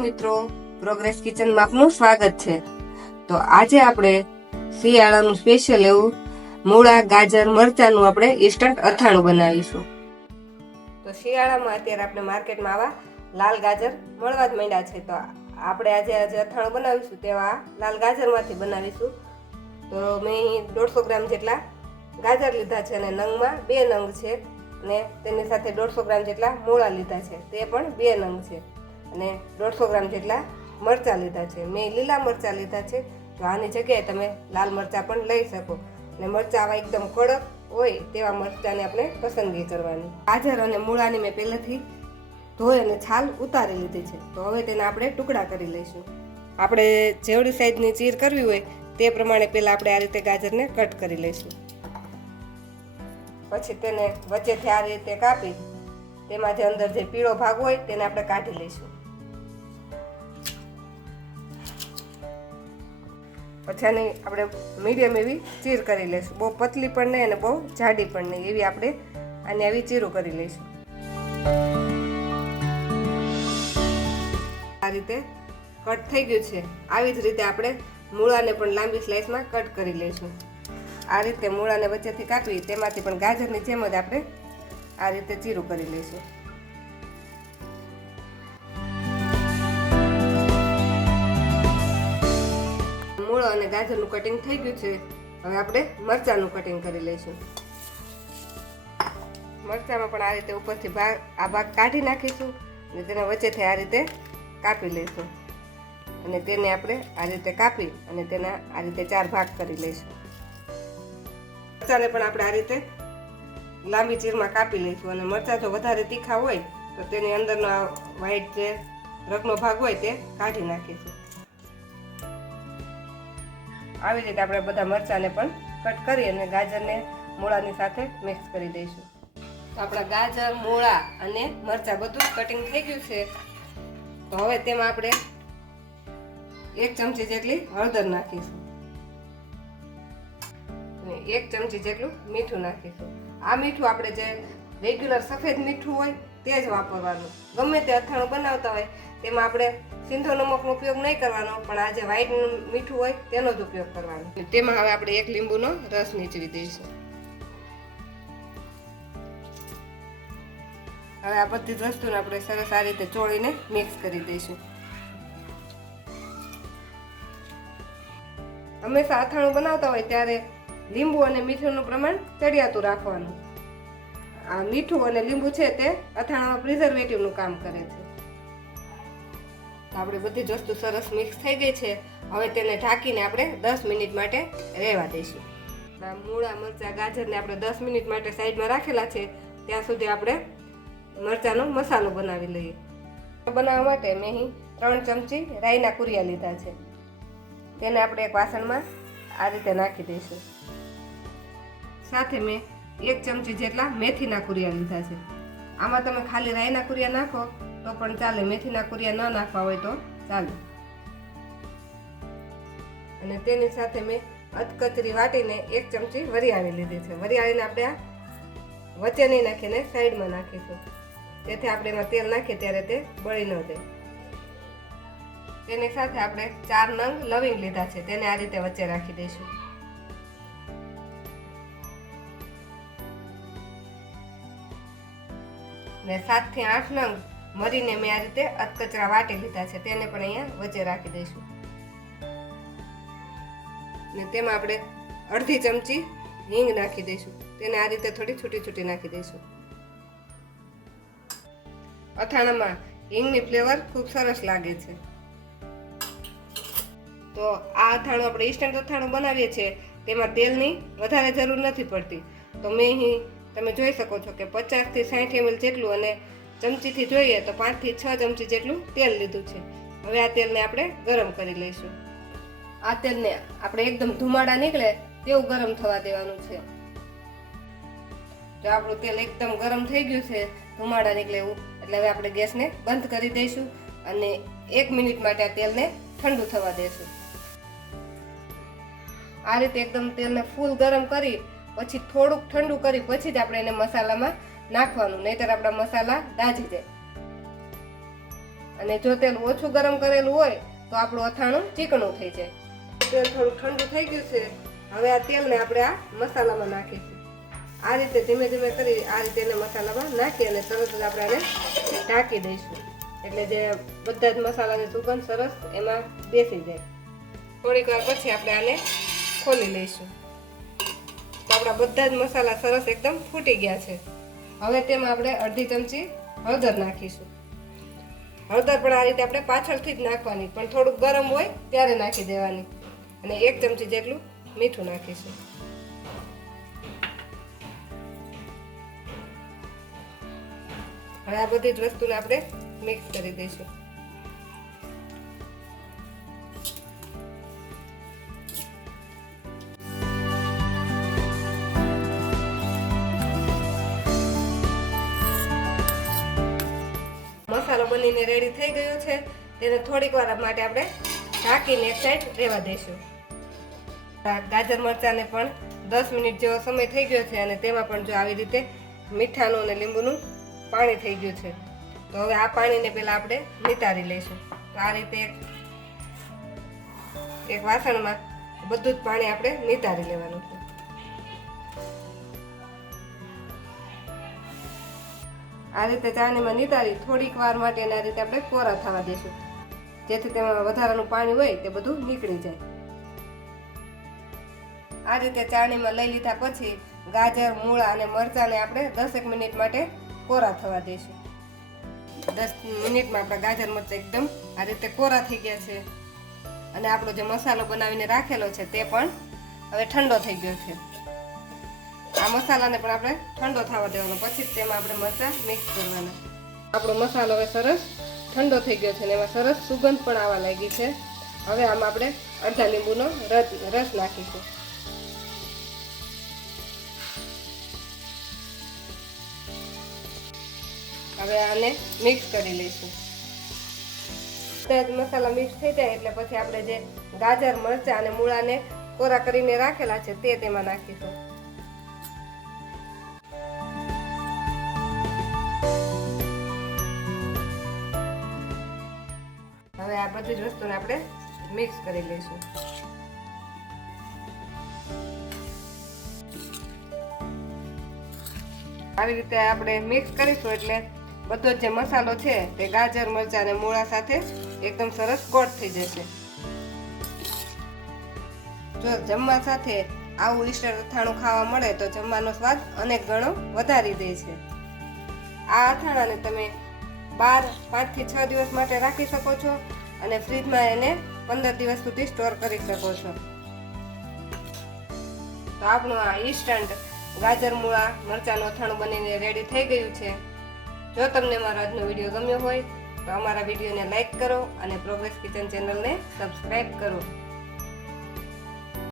મિત્રો, પ્રોગ્રેસ કિચનમાં આપનું સ્વાગત છે। તો આજે આપણે શિયાળાનું સ્પેશિયલ એવું મૂળા, ગાજર, મરચાંનું આપણે ઇન્સ્ટન્ટ અથાણું બનાવીશું। તો શિયાળામાં અત્યારે આપણે માર્કેટમાં આવા લાલ ગાજર મળવા જ માંડ્યા છે। તો આપણે આજે અથાણું બનાવીશું તેવા લાલ ગાજરમાંથી બનાવીશું। તો મેં અહીં 150 ગ્રામ જેટલા ગાજર લીધા છે અને નંગમાં 2 નંગ છે અને તેની સાથે 150 ગ્રામ જેટલા મૂળા લીધા છે, તે પણ 2 નંગ છે અને 150 ગ્રામ જેટલા મરચાં લીધા છે। મેં લીલા મરચાં લીધા છે, તો આની જગ્યાએ તમે લાલ મરચાં પણ લઈ શકો અને મરચાં આવા એકદમ કડક હોય તેવા મરચાંની આપણે પસંદગી કરવાની। ગાજર અને મૂળાની મેં પહેલેથી ધોઈ અને છાલ ઉતારી લીધી છે। તો હવે તેને આપણે ટુકડા કરી લઈશું। આપણે જેવડી સાઈઝની ચીર કરવી હોય તે પ્રમાણે પહેલાં આપણે આ રીતે ગાજરને કટ કરી લઈશું। પછી તેને વચ્ચેથી આ રીતે કાપી તેમાં જે અંદર જે પીળો ભાગ હોય તેને આપણે કાઢી લઈશું। પછી આની આપણે મીડિયમ એવી ચીર કરી લઈશું, બહુ પતલી પણ નહીં અને બહુ જાડી પણ નહીં, એવી આપણે આની આવી ચીરું કરી લઈશું। આ રીતે કટ થઈ ગયું છે। આવી જ રીતે આપણે મૂળાને પણ લાંબી સ્લાઇસમાં કટ કરી લઈશું। આ રીતે મૂળાને વચ્ચેથી કાપી તેમાંથી પણ ગાજરની જેમ જ આપણે આ રીતે ચીરું કરી લઈશું। મૂળો અને ગાજરનું કટિંગ થઈ ગયું છે। હવે આપણે મરચાંનું કટિંગ કરી લઈશું। મરચાંમાં પણ આ રીતે ઉપરથી આ ભાગ કાઢી નાખીશું અને તેને વચ્ચેથી આ રીતે કાપી લઈશું અને તેને આપણે આ રીતે કાપી અને તેના આ રીતે 4 ભાગ કરી લઈશું। મરચાંને પણ આપણે આ રીતે લાંબી ચીરમાં કાપી લઈશું અને મરચાં જો વધારે તીખા હોય તો તેની અંદરનો આ વ્હાઈટ જે રગનો ભાગ હોય તે કાઢી નાખીશું। આવી રીતે આપણે બધા મરચાંને પણ કટ કરી અને ગાજરને મૂળાની સાથે મિક્સ કરી દઈશું। તો આપણા ગાજર, મૂળા અને મરચાં બધું કટિંગ થઈ ગયું છે। તો હવે તેમાં આપણે 1 ચમચી જેટલી હળદર નાખીશું અને 1 ચમચી જેટલું મીઠું નાખીશું। આ મીઠું આપણે જે રેગ્યુલર સફેદ મીઠું હોય તે જ વાપરવાનું। ગમે તે અથાણું બનાવતા હોય તેમાં આપણે સિંધો નમકનો ઉપયોગ નહીં કરવાનો, પણ આ જે વ્હાઈટ મીઠું હોય તેનો જ ઉપયોગ કરવાનો। તેમાં હવે આપણે 1 લીંબુનો રસ નીચવી દઈશું। હવે આ બધી જ વસ્તુને આપણે સરસ આ રીતે ચોળીને મિક્સ કરી દઈશું। હંમેશા અથાણું બનાવતા હોય ત્યારે લીંબુ અને મીઠુંનું પ્રમાણ ચડિયાતું રાખવાનું। આ મીઠું અને લીંબુ છે તે અથાણામાં પ્રિઝર્વેટિવનું કામ કરે છે। આપણે બધી જ વસ્તુ સરસ મિક્સ થઈ ગઈ છે। હવે તેને ઢાંકીને આપણે 10 મિનિટ માટે રહેવા દઈશું। મૂળા, મરચાં, ગાજરને આપણે 10 મિનિટ માટે સાઈડમાં રાખેલા છે, ત્યાં સુધી આપણે મરચાંનો મસાલો બનાવી લઈએ। બનાવવા માટે મેં અહીં 3 ચમચી રાઈના કુરિયા લીધા છે, તેને આપણે એક વાસણમાં આ રીતે નાખી દઈશું। સાથે મેં 1 ચમચી જેટલા મેથીના કુરિયા લીધા છે। આમાં તમે ખાલી રાઈના કુરિયા નાખો તો પણ ચાલે, મેથીના કુરિયા ન નાખવા હોય તો ચાલે। અને તેની સાથે મેં અધકચરી વાટીને 1 ચમચી વરિયાળી લીધી છે। વરિયાળીને આપણે આ વચ્ચે નહીં નાખીને સાઈડમાં નાખીશું, તેથી આપણે એમાં તેલ નાખીએ ત્યારે તે બળી ન જાય। તેની સાથે આપણે 4 નંગ લવિંગ લીધા છે, તેને આ રીતે વચ્ચે રાખી દઈશું। ને 7 થી 8 નંગ મરીને મેં આ રીતે અધકચરા વાટી લીધા છે, તેને પણ અહીંયા વચ્ચે રાખી દઈશું। ને તેમાં આપણે અડધી ચમચી હિંગ નાખી દઈશું, તેને આ રીતે થોડી છૂટી છૂટી નાખી દઈશું। અથાણામાં હિંગની ફ્લેવર ખૂબ સરસ લાગે છે। તો આ અથાણું આપણે ઇન્સ્ટન્ટ અથાણું બનાવીએ છીએ તેમાં તેલની વધારે જરૂર નથી પડતી। તો મેં અહીં તમે જોઈ શકો છો કે 50 થી 60 ml જેટલું અને ચમચીથી જોઈએ તો 5 થી 6 ચમચી જેટલું તેલ લીધું છે। હવે આ તેલને આપણે ગરમ કરી લઈશું। આ તેલને આપણે એકદમ ધુમાડા નીકળે તેવું ગરમ થવા દેવાનું છે। જો આપણું તેલ એકદમ ગરમ થઈ ગયું છે, ધુમાડા નીકળે એવું, એટલે હવે આપણે ગેસને બંધ કરી દઈશું અને 1 મિનિટ માટે આ તેલને ઠંડુ થવા દઈશું। આ રીતે એકદમ તેલને ફૂલ ગરમ કરી પછી થોડુંક ઠંડુ કરી પછી જ આપણે એને મસાલામાં નાખવાનું, નહીતર આપણા મસાલા દાજી જાય। અને જો તેલ ઓછું ગરમ કરેલું હોય તો આપણું અથાણું ચીકણું થઈ જાય. તેલ થોડું ઠંડુ થઈ ગયું છે. હવે આ તેલને આપણે આ મસાલામાં નાખીશું. આ રીતે ધીમે ધીમે કરી આ રીતે એને મસાલામાં નાખી અને તરત જ આપણે આને ઢાંકી દઈશું, એટલે જે બધા જ મસાલાની સુગંધ સરસ એમાં બેસી જાય. થોડીક વાર પછી આપણે આને ખોલી લઈશું. તો આપણા બધા જ મસાલા સરસ એકદમ ફૂટી ગયા છે. હવે તેમાં આપણે અડધી ચમચી હળદર નાખીશું. હળદર પણ આ રીતે આપણે પાછળથી જ નાખવાની, પણ થોડુંક ગરમ હોય ત્યારે નાખી દેવાની. અને 1 ચમચી જેટલું મીઠું નાખીશું. હવે આ બધી જ વસ્તુને આપણે મિક્સ કરી દઈશું. મસાલો બનીને રેડી થઈ ગયો છે. તેને થોડીક વાર માટે આપણે ઢાંકીને એક સાઈડ રહેવા દઈશું. ગાજર મરચાંને પણ 10 મિનિટ જેવો સમય થઈ ગયો છે અને તેમાં પણ જો આવી રીતે મીઠાનું અને લીંબુનું પાણી થઈ ગયું છે. તો હવે આ પાણીને પહેલા આપણે નિતારી લઈશું. તો આ રીતે એક વાસણમાં બધું જ પાણી આપણે નિતારી લેવાનું છે. આ રીતે ચાળણીમાં નિતારી થોડીક વાર માટે આ રીતે આપણે કોરા થવા દઈશું, જેથી તેમાં વધારાનું પાણી હોય તે બધું નીકળી જાય. આ રીતે ચાળણીમાં લઈ લીધા પછી ગાજર, મૂળા અને મરચાંને આપણે 10 મિનિટ માટે કોરા થવા દઈશું. 10 મિનિટમાં આપણા ગાજર મરચાં એકદમ આ રીતે કોરા થઈ ગયા છે અને આપણો જે મસાલો બનાવીને રાખેલો છે તે પણ હવે ઠંડો થઈ ગયો છે. આ મસાલાને પણ આપણે ઠંડો થવા દેવાનો, પછી જ તેમાં આપણે મરચાં મિક્સ કરવાના. આપણો મસાલો હવે સરસ ઠંડો થઈ ગયો છે અને એમાં સરસ સુગંધ પણ આવવા લાગી છે. હવે આમાં આપણે અડધા લીંબુનો રસ નાખીશું. હવે આને મિક્સ કરી લઈશું. બધા મસાલા મિક્સ થઈ જાય એટલે પછી આપણે જે ગાજર, મરચાં અને મૂળાને કોરા કરીને રાખેલા છે તે તેમાં નાખીશું. હવે આ બધી જ વસ્તુને આપણે મિક્સ કરી લઈશું. આવી રીતે આપણે મિક્સ કરીશું એટલે બધો જે મસાલો છે તે ગાજર, મરચાં અને મૂળા સાથે એકદમ સરસ કોટ થઈ જશે. જો જમવા સાથે આવું ઈસ્ટર અથાણું ખાવા મળે તો જમવાનો સ્વાદ અનેક ગણો વધારી દે છે. આ અથાણાને તમે 5 થી 6 દિવસ માટે રાખી શકો છો અને ફ્રીજમાં એને 15 દિવસ સુધી સ્ટોર કરી શકો છો. તો આપણું આ ઇન્સ્ટન્ટ ગાજર, મૂળા, મરચાંનું અથાણું બનીને રેડી થઈ ગયું છે. જો તમને મારો આજનો વિડીયો ગમ્યો હોય તો અમારા વિડીયોને લાઈક કરો અને પ્રોગ્રેસ કિચન ચેનલને સબસ્ક્રાઈબ કરો.